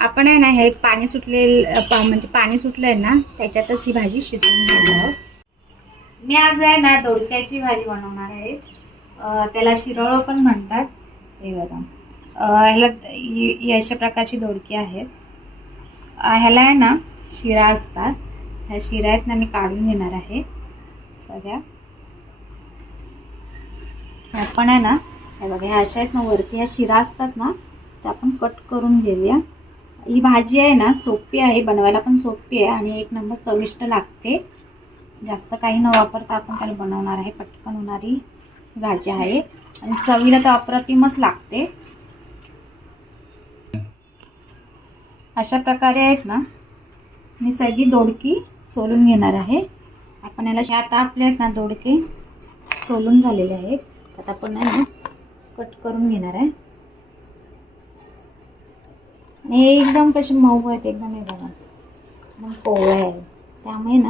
आपण आहे ना हे पाणी सुटले म्हणजे पाणी सुटलंय ना त्याच्यातच ही भाजी शिजवून घेणार आहोत. मी आज आहे ना दोडक्याची भाजी बनवणार आहे. त्याला शिरोळ पण म्हणतात. हे बघा. ह्याला ही अशा प्रकारची दोडकी आहेत. ह्याला आहे ना शिरा असतात. ह्या शिरा आहेत ना मी काढून घेणार आहे. सगळ्या. आपण आहे ना हे बघा ह्या अशा आहेत ना वरती ह्या शिरा असतात ना त्या आपण कट करून घेऊया. ही भाजी आहे ना सोपी आहे बनवायला पण सोपी आहे आणि एक नंबर चविष्ट लागते. जास्त काही न वापरता आपण त्याला बनवणार आहे पटकन होणारी भाजी आहे. आणि चवीला तर अप्रतिमच लागते. अशा प्रकारे आहेत ना मी सगळी दोडकी सोलून घेणार आहे. आपण याला आता आपले आहेत ना दोडके सोलून झालेले आहेत. आता आपण आहे ना कट करून घेणार आहे. हे एकदम कसे मऊ आहेत एकदम हे बघा. एकदम कोवळे आहे त्यामुळे ना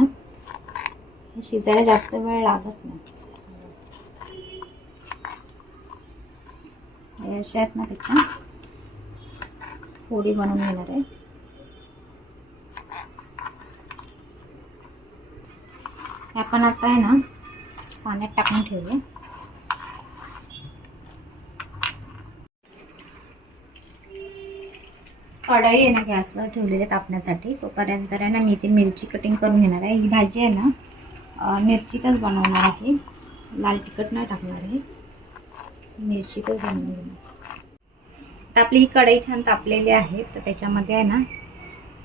हे शिजायला जास्त वेळ लागत नाही. हे अशा आहेत ना त्याच्या. पोळी बनवून घेणार आहे. आपण आता आहे ना पाण्यात टाकून ठेवूया. कढई आहे ना गॅसवर ठेवलेली तापण्यासाठी तोपर्यंत आहे ना मी ती मिरची कटिंग करून घेणार आहे. ही भाजी आहे ना मिरचीतच बनवणार आहे. लाल तिखट नाही टाकणार आहे. मिरचीतच बनवून घेणार तर आपली ही कढई छान तापलेली आहे तर त्याच्यामध्ये आहे ना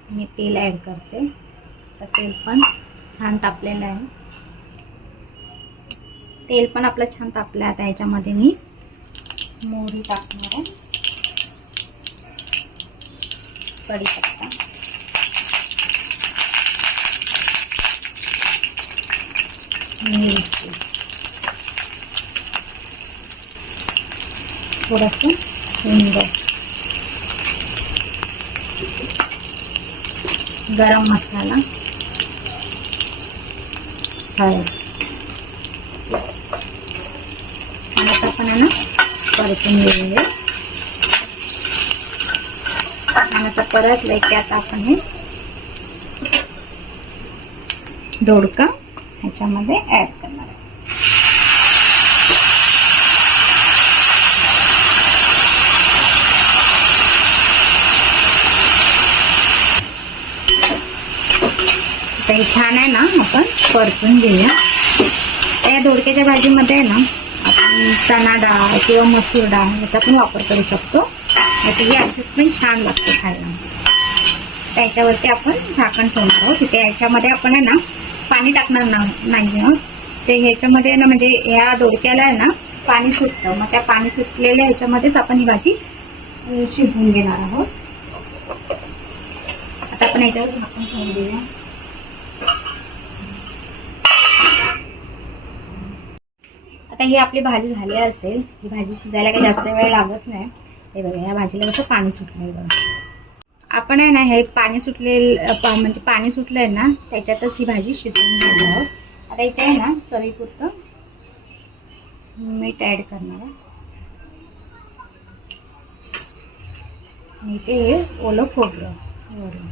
मी तेल ॲड करते. तर तेल पण छान तापलेलं आहे. तेल पण आपलं छान तापलं आहे आता याच्यामध्ये मी मोहरी टाकणार आहे. कढीपत्ता मिरची थोडंसं हिंग गरम मसाला हळद आणि आता आपण आहे आता की आता आपण हे दोडका ह्याच्यामध्ये ऍड करणार आहे छान आहे ना आपण परतून घेऊया. या दोडक्याच्या भाजीमध्ये आहे ना आपण चणा डाळ किंवा मसूर डाळ याचा पण वापर करू शकतो. याची अशी पण छान लागते खायला. त्याच्यावरती आपण झाकण ठेवणार आहोत. तिथे याच्यामध्ये आपण आहे ना पाणी टाकणार ना नाही ते ह्याच्यामध्ये ना म्हणजे ह्या दोडक्याला आहे ना पाणी सुटतं. मग त्या पाणी सुटलेल्या ह्याच्यामध्येच आपण ही भाजी शिजवून घेणार आहोत. आता आपण याच्यावर झाकण ठेवून देऊया. आता ही आपली भाजी झाली असेल. ही भाजी शिजायला काही जास्त वेळ लागत नाही. हे बघा या भाजीला कसं पाणी सुटलंय बघा. आपण आहे ना हे पाणी सुटले म्हणजे पाणी सुटलंय ना त्याच्यातच ही भाजी शिजवून घेणार आहोत. आता इथे आहे ना चवीपुरतं मीठ ॲड करणार आहे. इथे हे ओलं खोबरं वरून.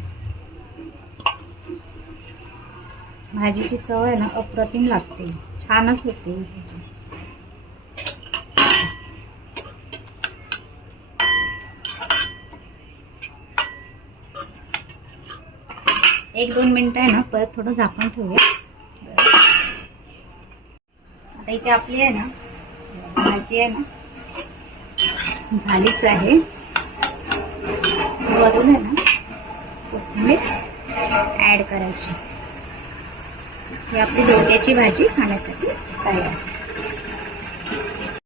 भाजीची चव आहे ना अप्रतिम लागते. छानच होते भाजी. एक दोन मिनटं आहे ना परत थोडं झाकून ठेवूया. आता इथे आपली आहे ना भाजी आहे ना झालीच आहे. वरून आहे ना कोथिंबीर ॲड करायची. ही आपली डोक्याची भाजी खाण्यासाठी तयार.